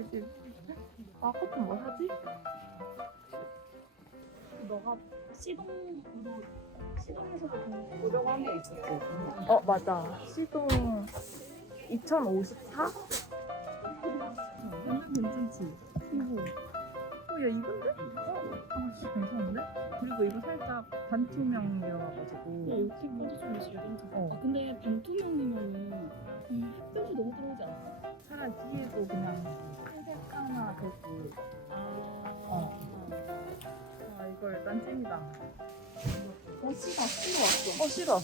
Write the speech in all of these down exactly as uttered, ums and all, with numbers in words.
그지. 아 커튼 뭐 사지? 너가 시동으로 시동에서도 보려고 한 게 있었지. 어 맞아. 시동 이천오십사? 완전 괜찮지. 이거. 어야 이건데? 어? 아씨 괜찮은데? 그리고 이거 살짝 반투명이어가지고. 여기까지 좀 지금. 어. 아 근데 반투명이면은 이 햇볕이 너무 들어오지 않아? 차라리 뒤에도 그냥 흰색 하나 그고. 아. 어. 아 이거 일단 찐이다. 어 씨가 씨가 왔어. 어 싫어.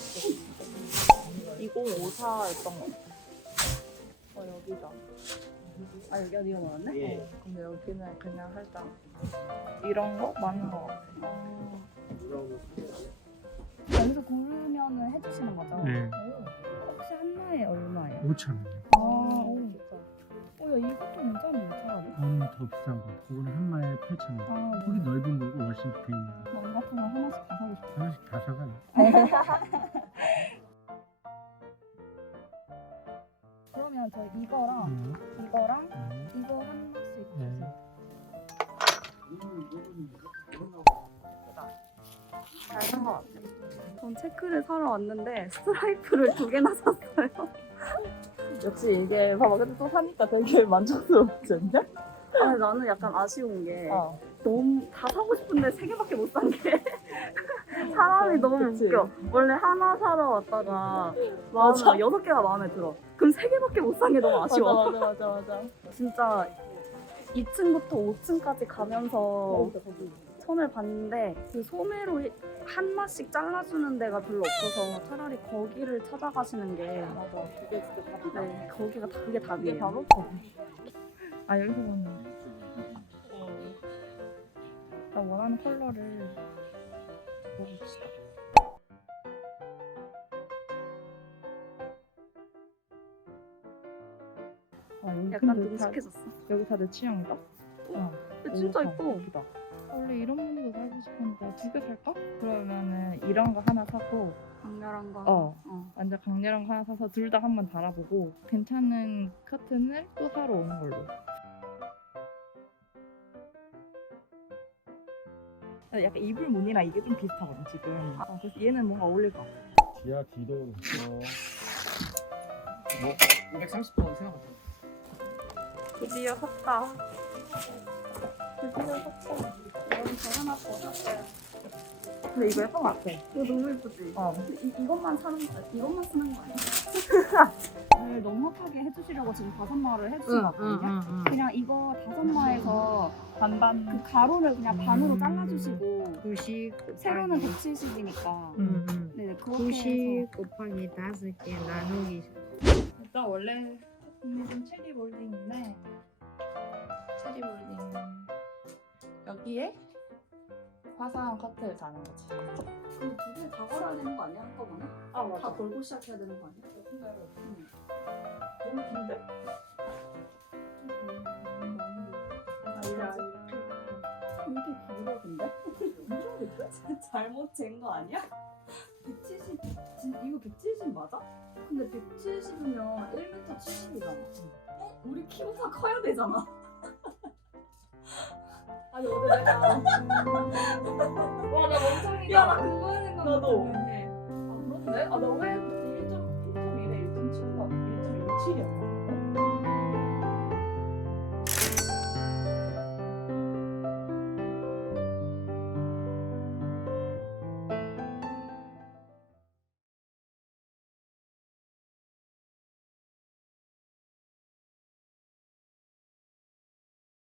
이천오십사였던 거. 어 여기다. 아 여기가 네가 말았네? 어, 근데 여기는 그냥 살짝 이런 거 많은 거 같아. 아. 여기서 고르면은 해주시는 거죠? 네. 혹시 한나에 얼마예요? 오천 원이요. 아, 오. 어, 야, 이것도 괜찮네, 차라리. 그거는 더 비싼 거. 그거는 한 마리에 팔천 원. 아, 폭이 넓은 거고 훨씬 비싼 거. 맘 같으면 하나씩 다 사고 싶어. 하나씩 다 사가요. 그러면 저 이거랑 음, 이거랑 음, 이거 하나씩 네. 주세요. 잘산 거 같아. 전 체크를 사러 왔는데 스트라이프를 두 개나 샀어요. 역시 이게 봐봐. 근데 또 사니까 되게 만족스럽지 않냐? 아니, 나는 약간 아쉬운 게 어. 너무 다 사고 싶은데 세 개밖에 못 산 게 사람이 너무 그치. 웃겨. 원래 하나 사러 왔다가 맞아. 마음에 여섯 개가 마음에 들어. 그럼 세 개밖에 못 산 게 너무 아쉬워. 맞아 맞아 맞아 맞아. 진짜 이 층부터 오 층까지 가면서 거기. 천을 봤는데 그 소매로 하나씩 잘라주는 데가 별로 없어서 차라리 거기를 찾아가시는 게 맞아. 그게 진짜 답이다. 네, 거기가 다, 그게 이게 답이에요. 바로 거기. 아 여기서 보는. 나 원하는 컬러를 먹읍시다. 아, 여기 약간 근데 다- 능숙해졌어. 여기 다 내 취향이다. 어. 근데 진짜 오, 이뻐. 예쁘다. 원래 이런 무늬도 살고 싶은데 두 개 살까? 그러면은 이런 거 하나 사고 강렬한 거. 어. 어. 완전 강렬한 거 하나 사서 둘 다 한번 달아보고 괜찮은 커튼을 또 사러 오는 걸로. 약간 이불 무늬랑 이게 좀 비슷하거든 지금. 아, 그래서 얘는 뭔가 어울릴 것 같아. 지하 뒤도 있어. 뭐 오백삼십 번 생각하세요. 드디어 샀다. 드디어 샀어. 이건 저 하나 더 샀어요. 근데 이거 예쁜 것 같아. 이거 너무 예쁘지? 어. 근데 이, 이것만 사는 거 이것만 쓰는 거 아니야? 늘 넉넉하게 해주시려고 지금 다섯 마를 해주신 거 같거든요? 그냥 이거 다섯 마에서 반반. 그 가로를 그냥 반으로 음. 잘라주시고 구십 세로는 백칠십이니까 음, 음. 네, 그렇게 구십 해서 곱하기 다섯 개 나누기 일단 원래 좀 체리 몰딩인데 체리 몰딩 여기에 화사한 커튼을 다는 거지. 그럼 두 개 다 걸어야 되는 거 아니야? 한꺼번에? 아 다 걸고 시작해야 되는 거 아니야? 응. 너무 긴데? 아, 이래 이게 길어 근데? 엄청 길어? 잘못 잰 거 아니야? 백칠십 진, 이거 백칠십 맞아? 근데 백칠십이면 일 미터 칠십이잖아. 어? 우리 키보다 커야 되잖아. 아니 어제 내가 와나 멍청이다. 야 나 그거 생각 나도. 아 그렇네? 아나 왜 일 점 일이네 일 점 칠이가 일 점 일칠이야.